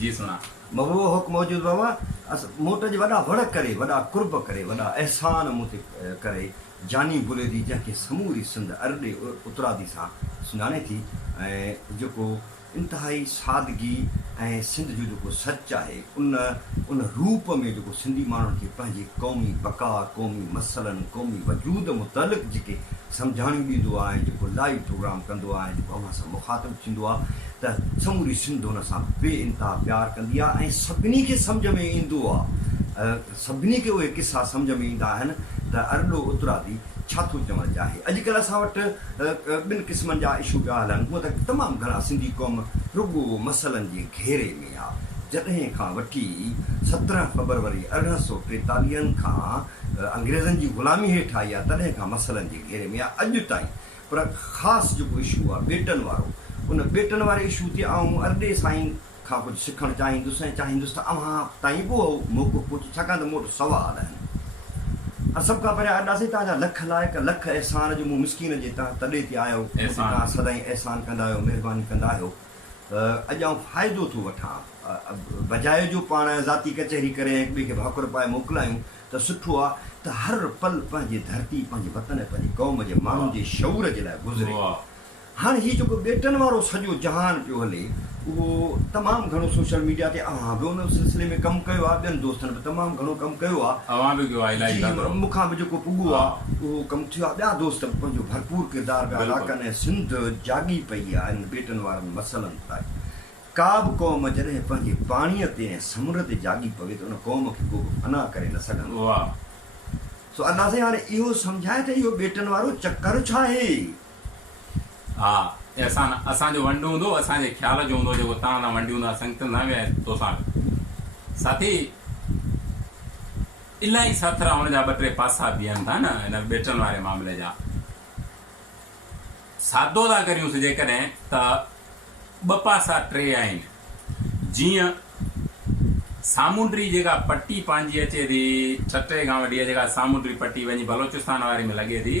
जी सुना महबूब हुक मौजूद बाबा मोट जे वॾा वड़ करे वॾा कुर्ब करे वॾा अहसान मूं ते करे जानी बुलेदी जंहिंखे समूरी सिंध अरड़े उतरादी सां सुञाणे थी ऐं जेको इंतिहाई सादगी ऐं सिंध जो जेको सच आहे उन रूप में जेको सिंधी माण्हुनि खे पंहिंजे क़ौमी बका क़ौमी मसइलनि क़ौमी वजूद मुतालिक़ जेके सम्झाणियूं ॾींदो आहे जेको लाइव प्रोग्राम कंदो आहे जेको अवां सां मुखातिबु थींदो आहे त समूरी सिंध हुन सां बे इंतिहा प्यारु कंदी आहे ऐं सभिनी खे सम्झ में ईंदो आहे सभिनी खे उहे किसा सम्झ में ईंदा आहिनि त अरड़ो उतरादी छा थो चवणु चाहे अॼुकल्ह असां वटि ॿिनि क़िस्मनि जा इशू पिया हलनि हूअं त तमामु घणा सिंधी क़ौम रुॻो मसइलनि जे घेरे में आहे जॾहिं खां वठी 17 फरवरी 1843 खां अंग्रेज़नि जी ग़ुलामी हेठि आई आहे तॾहिं खां मसइलनि जे घेरे में आहे अॼु ताईं पर ख़ासि जेको इशू आहे बेटनि वारो उन बेटनि वारे इशू ते आउं अरड़े साईं खां कुझु सिखणु चाहींदुसि ऐं चाहींदुसि त अव्हां ताईं बि मौक़ो पहुचे छाकाणि त मूं वटि सुवाल आहिनि सभ खां पहिरियां अॾासीं तव्हांजा लख लाइक़ लख अहसान जो मूं मिसकीन जे तव्हां तॾहिं ते आहियो तव्हां सदाईं अहसान कंदा आहियो महिरबानी कंदा आहियो अॼु आउं फ़ाइदो थो वठां बजाए जो पाण ज़ाती कचहरी करे हिक ॿिए खे भाकुर पाए मोकिलायूं त सुठो आहे त हर पल पंहिंजे धरती पंहिंजे वतन पंहिंजे क़ौम जे माण्हुनि जे शऊर जे लाइ गुज़रे हाणे हीउ जेको बेटनि वारो सॼो जहान पियो हले उहो तमामु घणो सोशल मीडिया ते अव्हां बि उन सिलसिले में कमु कयो आहे ॿियनि दोस्तनि बि तमामु घणो कमु कयो आहे मूंखां बि जेको पुॻो आहे उहो कमु थियो आहे ॿिया दोस्त बि पंहिंजो भरपूर किरदारु पिया अदा कनि ऐं सिंध जागी पई आहे हिन बेटनि वारनि मसइलनि लाइ का बि क़ौम जॾहिं पंहिंजे पाणीअ ते ऐं समुंड ते जागी पवे त उन क़ौम खे को अना करे न सघंदो सो अलासे हाणे इहो सम्झाए त इहो बेटनि वारो चकर छा आहे हा असांजो वंड हूंदो असांजे ख़्याल जो हूंदो जेको तव्हां सां वंडी हूंदा संगत न विया तोसां साथी इलाही साथरा हुन जा 2-3 पासा बीहनि था न हिन बेटनि वारे मामले जा सादो था करियूंसि जेकॾहिं त 2 पासा 3 आहिनि जीअं सामुंडी जेका पट्टी पंहिंजी अचे थी छटे खां वठी जेका सामुंडी पट्टी वञी बलोचिस्तान वारी में लॻे थी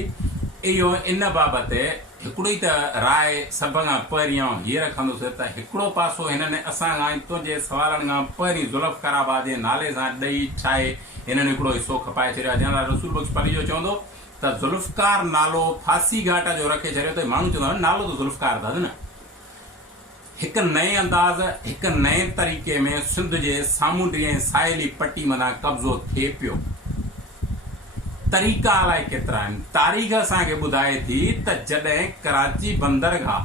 इहो इन बाबति हिकिड़ी त राय सभ खां पहिरीं हीअ रखंदुसि त हिकिड़ो पासो हिननि असां खां तुंहिंजे सवालनि खां पहिरीं ज़ुल्फ़काराबाद जे नाले सां ॾेई ठाहे हिननि हिकिड़ो हिसो खपाए छॾियो आहे जंहिं लाइ रसूल बख़्श पली जो चवंदो त ज़ुल्फ़कार नालो फासी घाट जो रखे छॾियो त माण्हू चवंदो नालो त ज़ुल्फ़कार अथसि न हिकु नए अंदाज़ हिकु नए तरीक़े में सिंध जे सामुंडी ऐं साहिली पट्टी मथां कब्ज़ो थिए पियो तरीक़ा अलाए केतिरा आहिनि तारीख़ असांखे ॿुधाए थी त जॾहिं कराची बंदरगाह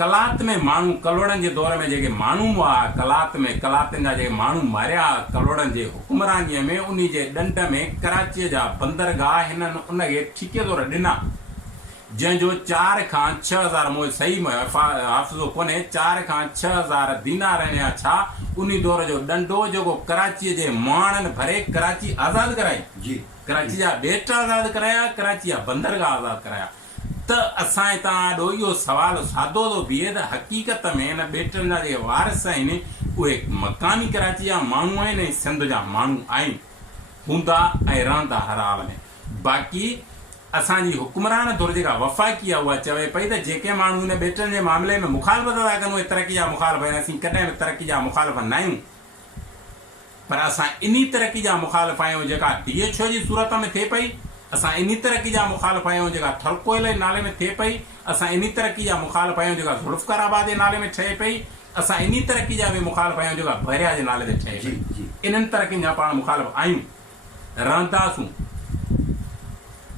कलात में माण्हू कलोड़नि जे दौर में जेके माण्हू हुआ कलातनि जा जेके माण्हू मारिया कलोड़नि जे हुकुमरानीअ में उन जे ॾंड में कराचीअ जा बंदरगाह हिननि उनखे ठेकेदार ॾिना जंहिंजो 4 खां 6,000 मुंहिंजो सही हाफ़िज़ो कोन्हे 4 खां 6,000 दीनार या छा उन दौर जो ॾंडो जेको कराचीअ जे माण्हुनि भरे कराची आज़ादु कराई जी कराची जा ॿेट आज़ादु कराया कराची जा बंदरगाह आज़ादु कराया त असां तव्हां ॾो इहो सुवालु सादो थो बीहे त हक़ीक़त में हिन ॿेटनि जा जेके वारिस आहिनि उहे मक़ामी कराची जा माण्हू आहिनि ऐं सिंध जा माण्हू आहिनि हूंदा ऐं रहंदा हर हाल में बाक़ी असांजी हुकुमरान दौर जेका वफ़ाक़ी आहे उहा चवे पई त जेके माण्हू हिन ॿेटनि जे मामले में मुखालफ़त था कनि उहे तरक़ी जा मुखालिफ़ आहिनि असीं कॾहिं बि तरक़ी जा मुखालिफ़ न आहियूं पर असां इन तरक़ी जा मुखालिफ़ आहियूं जेका DHO जी सूरत में थिए पई असां इन तरक़ी जा मुखालिफ़ आहियूं जेका थरकोइल जे नाले में थिए पई असां इन तरक़ी जा मुखालिफ़ आहियूं जेका ज़ुल्फ़काराबाद जे नाले में ठहे पई असां इन तरक़ी जा बि मुखालिफ़ आहियूं जेका बहरिया जे नाले ते ठहे पई इन्हनि तरक़ियुनि जा पाण मुखालिफ़ आहियूं रहंदासूं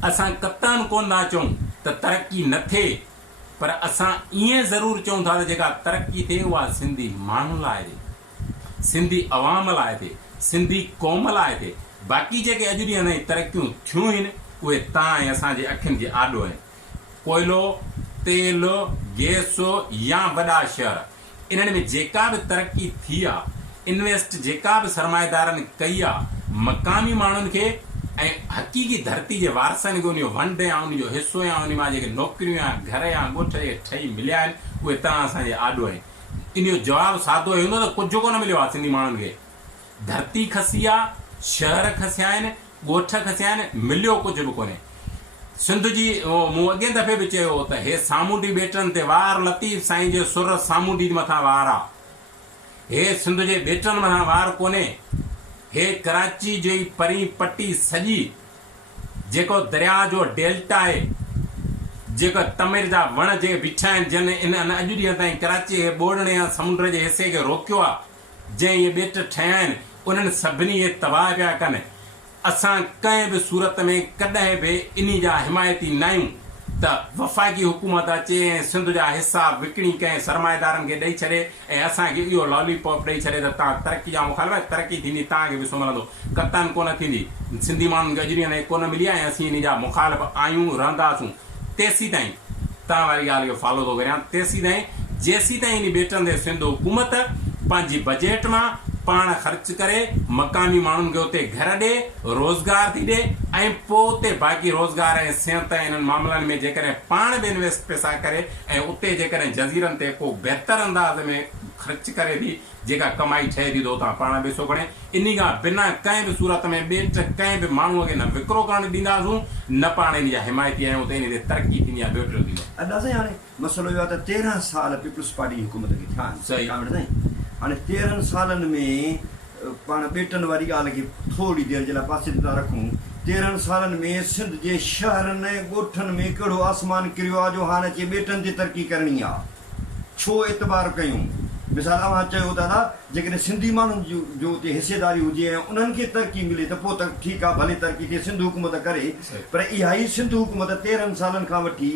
असां कतन कोन था चऊं त तरक़ी न थिए पर असां ईअं ज़रूरु चऊं था त जेका तरक़ी थिए उहा सिंधी माण्हुनि लाइ थिए सिंधी अवाम लाइ थिए सिंधी क़ौम लाइ थिए बाक़ी जेके अॼु ॾींहं ताईं तरक़ियूं थियूं आहिनि उहे तव्हां ऐं असांजे अखियुनि जे आॾो आहिनि कोयलो तेल गैस या वॾा शहर इन्हनि में जेका बि तरक़ी थी आहे इन्वेस्ट जेका बि सरमाएदारनि कई आहे मक़ामी माण्हुनि खे ऐं हक़ीक़ी धरती जे वारसनि खे उन जो वंड या उन जो हिसो या उन मां जेके नौकिरियूं या घर या ॻोठ जे ठही मिलिया आहिनि उहे तव्हां असांजे आॾो आहिनि इन जो जवाबु सादो ई हूंदो त कुझु कोन मिलियो आहे सिंधी माण्हुनि खे धरती खसी आहे शहर खसिया आहिनि ॻोठ खसिया आहिनि मिलियो कुझु बि कोन्हे सिंध जी मूं अॻे दफ़े बि चयो त हे सामूंडी ॿेटनि ते वार लतीफ़ साईं जे सुर सामूंडी मथां वार आहे। हे सिंध जे ॿेटनि मथां वार कोन्हे। हे कराची जी परी पट्टी सॼी जेको दरिया जो डेल्टा आहे, जेका तमिर जा वण जे बीठा आहिनि, जिन इन अॼु ॾींहं ताईं कराची जे ॿोड़णे या समुंड जे हिसे खे रोकियो आहे, जंहिं इहे ॿेट ठहिया आहिनि, उन्हनि सभिनी इहे तबाह पिया कनि। असां कंहिं बि सूरत में कॾहिं बि इन जा हिमायती न आहियूं त वफ़ाक़ी हुकूमत अचे ऐं सिंध जा हिसा विकिणी कंहिं सरमाएदारनि खे ॾेई छॾे ऐं असांखे इहो लॉलीपॉप ॾेई छॾे त तव्हां तरक़ी जा मुखालिफ़, तरक़ी थींदी तव्हांखे बि सुम्हंदो, कतन कोन थींदी। सिंधी माण्हुनि खे अॼु ॾींहं कोन मिली आहे ऐं असीं इन जा मुखालिफ़ आहियूं, रहंदासूं तेसीं ताईं। तव्हां वारी ॻाल्हि इहो फॉलो थो करियां, तेसीं ताईं जेसीं ताईं इन ॿेटनि ते सिंध हुकूमत पंहिंजी बजट मां पाण ख़र्च करे मक़ामी माण्हुनि खे उते घर ॾे, रोज़गार थी ॾे ऐं पोइ उते बाक़ी रोज़गार ऐं सिहत इन्हनि मामलनि में जेकॾहिं पाण बि इन्वेस्ट पैसा करे ऐं उते जेकॾहिं जज़ीरनि ते को बहितर अंदाज़ में ख़र्च करे थी, जेका कमाई ठहे थी, तो तव्हां पाण ॾिसो खणे। इन खां बिना कंहिं बि सूरत में ॿेट कंहिं बि माण्हूअ खे न विकिरो करणु ॾींदासूं, न पाण इन जा हिमायती आहियूं, उते इन ते तरक़ी थींदी आहे, ॿियो थींदो। अॼु असां हाणे मसइलो इहो आहे त 13 साल पीपुल्स पार्टी हुकूमत खे थिया आहिनि। सही हाणे 13 सालनि में पाण ॿेटनि वारी ॻाल्हि खे थोरी देरि जे लाइ पासे ते था रखूं। 13 सालनि में सिंध जे शहरनि ऐं ॻोठनि में कहिड़ो आसमान किरियो आहे जो हाणे अचे ॿेटनि ते तरक़ी करणी आहे। छो एतबार कयूं? मिसाल तव्हां चयो दादा, जेकॾहिं सिंधी माण्हुनि जो उते हिसेदारी हुजे ऐं उन्हनि खे तरक़ी मिले त पोइ त ठीकु आहे, भले तरक़ी थिए, सिंध हुकूमत करे। पर इहा ई सिंध हुकूमत 13 सालनि खां वठी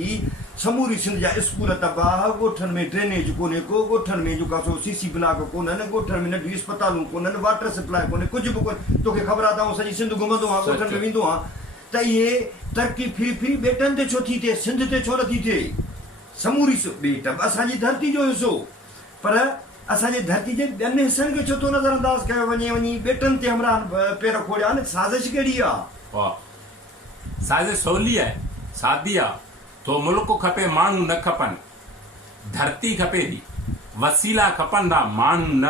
समूरी सिंध जा स्कूल तबाह, ॻोठनि में ड्रेनेज कोन्हे को, ॻोठनि में जेका सो सीसी ब्लॉक कोन्हनि, ॻोठनि में नंढियूं अस्पतालूं कोन्हनि, वाटर सप्लाई कोन्हे, कुझु बि कोन्हे। तोखे ख़बर आहे त सॼी सिंध घुमंदो आहे, ॻोठनि में वेंदो आहे, त इहे तरक़ी फिरी ॿेटनि ते छो थी थिए, सिंध ते छो नथी थिए? समूरी ॿेट असांजी धरती जो हिसो, पर असांजे धरती जे ॿियनि हिसनि खे छो थो नज़रअंदाज़ कयो वञे, वञी ॿेटनि ते हमरा पेर खोड़िया न? साज़िश कहिड़ी आहे? साज़िश सवली आहे, सादी आहे। तो मुल्क खपे, माण्हू न खपनि, धरती खपे थी, वसीला खपनि था, माण्हू न।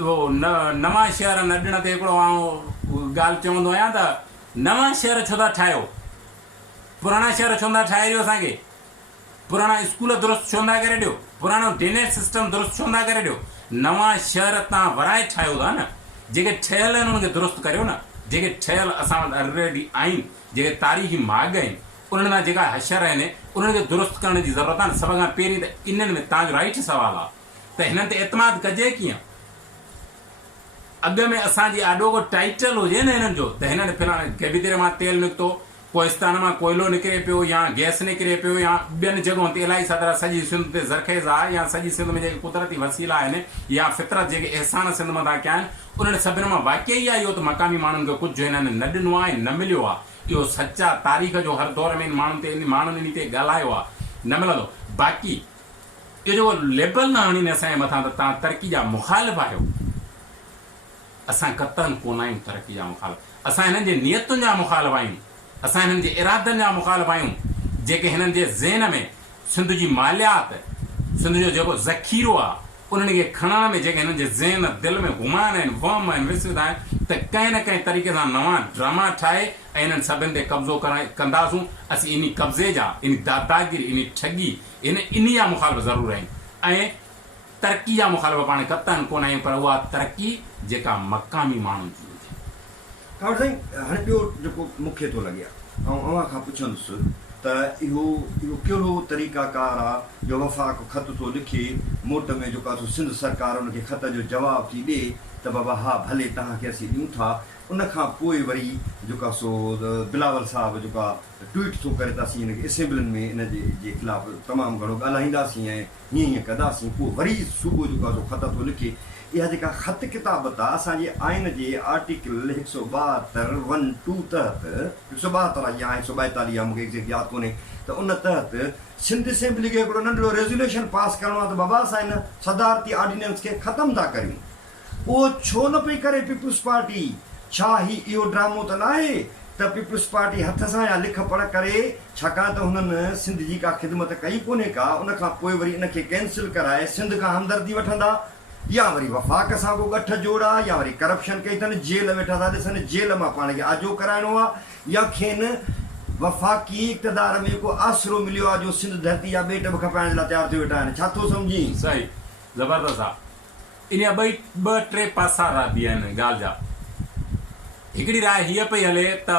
उहो नवां शहर न ॾिण ते हिकिड़ो ॻाल्हि चवंदो आहियां त नवां शहर छो था ठाहियो, पुराणा शहर छो था ठाहे ॾियो असांखे, पुराणा स्कूल दुरुस्त छो था करे ॾियो, पुराणो ड्रेनेज सिस्टम दुरुस्त छो था करे ॾियो। नवां शहर तव्हां वराए ठाहियो था न, जेके ठहियल आहिनि उन्हनि खे दुरुस्त करियो न। जेके ठहियल असां वटि ऑलरेडी आहिनि, जेके तारीख़ी माॻ आहिनि, उन्हनि जा जेका हशर आहिनि उन्हनि खे दुरुस्त करण जी ज़रूरत आहे न। सभ खां पहिरीं त इन्हनि में तव्हांजो राइट सुवाल आहे त हिननि ते एतमाद कजे कीअं। अॻ में असांजी आॾो टाइटल हुजे न हिननि जो त हिननि फिलहाल गेबितिरे मां तेल निकितो, कोहिस्तान मां कोयलो निकिरे पियो, या गैस निकिरे पियो, या ॿियनि जॻहियुनि ते इलाही सारा सॼी सिंध ते ज़रखेज़ आहे, या सॼी सिंध में जेके कुदरती वसीला आहिनि या फितरत जेके अहसान सिंध मथां कया आहिनि, उन्हनि सभिनी मां वाक़ई आहे इहो त मक़ामी माण्हुनि खे कुझु हिननि न ॾिनो आहे, न मिलियो आहे। इहो सचा तारीख़ जो हर दौर में माण्हुनि इन ते ॻाल्हायो आहे, न मिलंदो। बाक़ी इहो जेको लेबल न हणीनि असांजे मथां त तव्हां तरक़ी जा मुखालिफ़ आहियो, असां कतनि कोन आहियूं तरक़ी जा मुखालिफ़। असां हिननि जे नियतुनि जा मुखालिफ़ आहियूं, असां हिननि जे इरादनि जा मुखालिफ़ आहियूं, जेके हिननि जे ज़हन में सिंध जी मालियात, सिंध जो जेको ज़ख़ीरो आहे, उन्हनि खे खणण में जेके हिननि जे ज़हन दिलि में घुमान आहिनि, वहम आहिनि, विसविदा आहिनि, त कंहिं न कंहिं तरीक़े सां नवां ड्रामा ठाहे ऐं हिननि सभिनि ते कब्ज़ो कंदासूं। असीं इन कब्ज़े जा, इन दादागिरी, इन ठगी, इन जा मुखालिफ़ ज़रूरु आहिनि ऐं तरक़ी जा मुखालिफ़ पाण कतनि कोन आहियूं, पर उहा तरक़ी जेका मक़ामी माण्हुनि जी हुजे। कावड़ साईं, हाणे ॿियो जेको मूंखे थो लॻे ऐं अव्हां खां पुछंदुसि त इहो कहिड़ो तरीक़ाकार आहे जो वफ़ाक़ ख़त थो लिखे, मोट में जेका सिंध सरकार उनखे ख़त जो जवाबु थी ॾिए त बाबा हा भले तव्हांखे असीं ॾियूं था। उनखां पोइ वरी जेका सो बिलावल साहिबु जेका ट्वीट थो करे त असीं हिनखे असेंबलियुनि में इन जे ख़िलाफ़ु तमामु घणो ॻाल्हाईंदासीं ऐं हीअं कंदासीं। पोइ वरी सुबुह जेका सो ख़त थो लिखे। इहा जेका ख़त किताबत आहे असांजे आइन जे आर्टिकल 172 1-2 तहत 172 या 142 मूंखे एग्ज़ैक्ट यादि कोन्हे, त उन तहत सिंध असेंबली खे हिकिड़ो नंढिड़ो रेज़ोल्यूशन पास करिणो आहे त बाबा असां हिन सदारती ऑर्डिनेंस खे ख़तमु था करियूं। उहो छो न पई करे पीपुल्स पार्टी? छा इहो ड्रामो त न आहे त पीपुल्स पार्टी हथ सां या लिख पढ़ करे, छाकाणि त हुननि सिंध जी का ख़िदमत कई कोन्हे का, उनखां पोइ वरी इनखे कैंसिल कराए सिंध खां हमदर्दी वठंदा, या वरी वफ़ाक़ सां को ॻठ जोड़ा, या वरी करप्शन कई अथनि, जेल वेठा था ॾिसनि, जेल मां पाण खे आजो कराइणो आहे, या खेनि वफ़ाक़ी इक़्तिदार में को आसरो मिलियो आहे जो सिंध धरती या ॿेट बि खपाइण लाइ तयारु थी वेठा आहिनि छा थो सम्झी सही ज़बरदस्त आहे इन जा ॿ टे पासा बि आहिनि ॻाल्हि जा हिकिड़ी राय हीअ पई हले त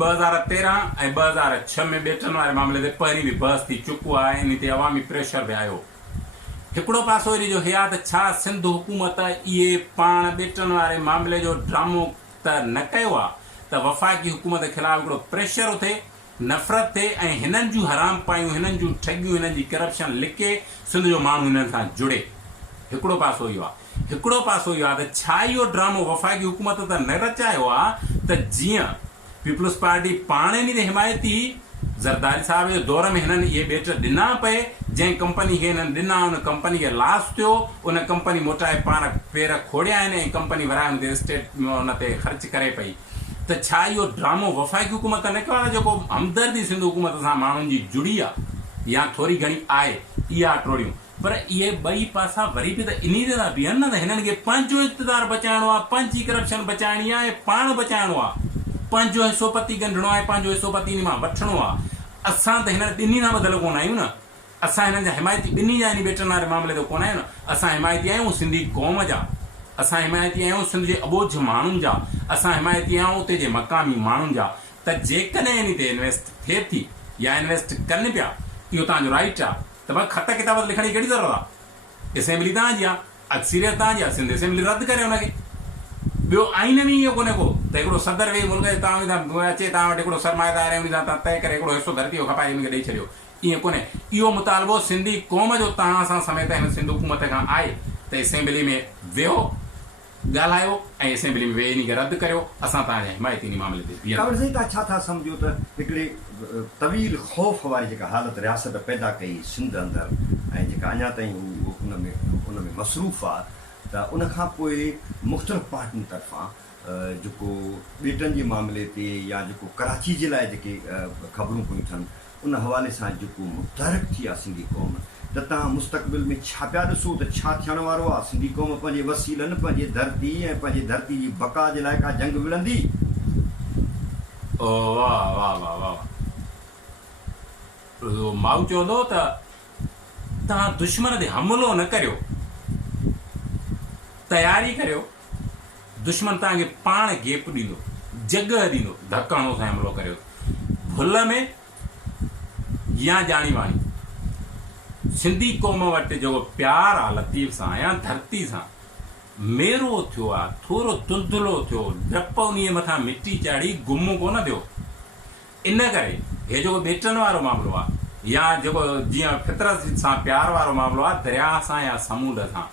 2013 ऐं 2006 में ॿेटनि वारे मामले ते पहिरीं बि बहस थी चुको आहे इन ते अवामी प्रेशर बि आयो हिकिड़ो पासो इन जो हे आहे त छा सिंध हुकूमत इहे पाण ॿेटनि वारे मामले जो ड्रामो त न कयो आहे त वफ़ाक़ी हुकूमत जे ख़िलाफ़ हिकिड़ो प्रेशर थिए नफ़रत थिए ऐं हिननि जूं हराम पायूं हिननि जूं ठगियूं हिननि जी करप्शन लिके सिंध जो माण्हू हिननि सां जुड़े हिकिड़ो पासो इहो आहे हिकिड़ो पासो इहो आहे त छा इहो ड्रामो वफ़ाक़ी हुकूमत त न रचायो आहे त जीअं पीपल्स पार्टी पाण इन ते हिमायती ज़रदारी साहब जे दौर में हिननि इहे ॿेट ॾिना पए जंहिं कंपनी खे हिननि ॾिना उन कंपनी खे लॉस थियो उन कंपनी मोटाए पाण पेर खोड़िया आहिनि ऐं कंपनी वराए उन ते स्टेट उन ते ख़र्च करे पई त छा इहो ड्रामो वफ़ाक़ी हुकूमत न कयो आहे जेको हमदर्दी सिंध हुकूमत सां माण्हुनि जी जुड़ी आहे या थोरी घणी आहे इहा टोड़ियूं पर इहे ॿई पासा वरी बि त इन ते था बीहनि न त हिननि खे पंहिंजो इक़्तिदार बचाइणो आहे पंहिंजी करप्शन बचाइणी आहे ऐं पाण बचाइणो आहे पंहिंजो हिसो पती ॻंढिणो आहे पंहिंजो हिसो पती इन मां वठिणो आहे असां त हिन ॿिन्ही सां ॿधल कोन आहियूं न असां हिननि जा हिमायती ॿिन्ही जा इन ॿेटनि वारे मामले ते कोन आहियूं न असां हिमायती आहियूं सिंधी क़ौम जा असां हिमायती आहियूं सिंध जे अबोझ माण्हुनि जा असां हिमायती आहियूं उते जे मक़ामी माण्हुनि जा त जेकॾहिं इन ते इन्वेस्ट थिए थी या इन्वेस्ट कनि पिया इहो तव्हांजो राइट आहे त भई ख़त किताब लिखण जी कहिड़ी ज़रूरत आहे असेंबली तव्हांजी आहे अक्सीरियत तव्हांजी आहे सिंध असेंबली रद्द करे हुनखे ॿियो आइन में इहो कोन्हे को त हिकिड़ो सदर वेही मुल्क तव्हां अचे तव्हां वटि हिकिड़ो सरमाएदार आहे उन सां तव्हां तय करे हिकिड़ो हिसो धरती जो खपाए हुनखे ॾेई छॾियो ईअं कोन्हे इहो मुतालबो सिंधी क़ौम जो तव्हां सां समेत हिन सिंध हुकूमत खां आहे त असेंबली में वेहो ॻाल्हायो ऐं असेंबली में वेही इन खे रद्द करियो असां तव्हांजे हिमायती इन मामले ते तव्हां छा था सम्झो त हिकिड़े तवील ख़ौफ़ वारी जेका हालत रियासत पैदा कई सिंध अंदरि ऐं जेका अञा ताईं उन में मसरूफ़ आहे त उन खां पोइ मुख़्तलिफ़ पार्टियुनि तरफ़ां जेको ॿेटनि जे मामले ते या जेको कराची जे लाइ जेके ख़बरूं पियूं थियनि उन हवाले सां जेको मुतहरिक थी आहे सिंधी क़ौम त तव्हां मुस्तक़बिल में छा पिया ॾिसो त छा थियण वारो आहे सिंधी क़ौम पंहिंजे वसीलनि पंहिंजे धरती ऐं पंहिंजे धरती जी बका जे लाइ का जंग विढ़ंदी वाह वाह वाह वाह माउ चवंदो त तव्हां दुश्मन ते हमिलो न करियो तयारी करियो दुश्मन तव्हांखे पाण गेप ॾींदो जॻह ॾींदो धकणो सां हमिलो करियो भुल में या जाणी वाणी सिंधी क़ौम वटि जेको प्यार आहे लतीफ़ सां या धरती सां मेरो थियो आहे थोरो दुलदुलो थियो डप उन मथां मिटी चाढ़ी गुम कोन थियो इन करे हे जेको ॿेटनि वारो मामिलो आहे या जेको जीअं फितरत सां प्यार वारो मामिलो आहे दरिया सां या समूंड सां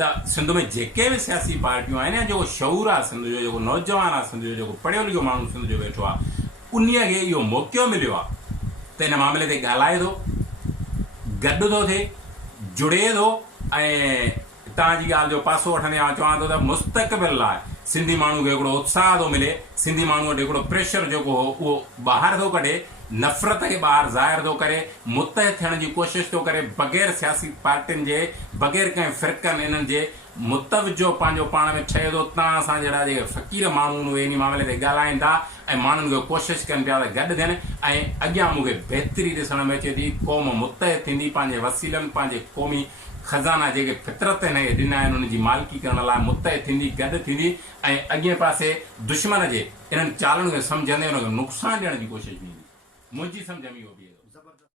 त सिंध में जेके बि सियासी पार्टियूं आहिनि या जेको शऊर आहे सिंध जो जेको नौजवान आहे सिंध जो जेको पढ़ियो लिखियो माण्हू सिंध जो वेठो आहे उन खे इहो मौक़ो मिलियो आहे त हिन मामले ते ॻाल्हाए थो गॾु थो थिए जुड़े थो ऐं तव्हांजी ॻाल्हि जो पासो वठंदे आउं चवां थो त मुस्तक़बिल लाइ सिंधी माण्हू खे हिकिड़ो उत्साह थो मिले सिंधी माण्हू वटि हिकिड़ो प्रेशर जेको हो उहो ॿाहिरि थो कढे नफ़रत खे ॿाहिरि ज़ाहिर थो करे मुतहद थियण जी कोशिशि थो करे बग़ैर सियासी पार्टियुनि जे बग़ैर कंहिं फ़िरक़नि इन्हनि जे मुतवजो पंहिंजो पाण में ठहे थो तव्हां असां जहिड़ा जेके फ़क़ीर माण्हू उहे इन मामले ते ॻाल्हाइनि था ऐं माण्हुनि खे कोशिशि कनि पिया त गॾु थियनि ऐं अॻियां मूंखे बहितरी ॾिसण में अचे थी क़ौम मुतहद थींदी पंहिंजे वसीलनि पंहिंजे क़ौमी खज़ाना जेके फितरत हिन खे ॾिना आहिनि उनजी मालिकी करण लाइ मुतहद थींदी गॾु थींदी ऐं अॻिए पासे दुश्मन जे इन्हनि चालुनि खे सम्झंदे हुनखे नुक़सानु ॾियण जी कोशिशि थींदी मुंहिंजी सम्झ में इहो बि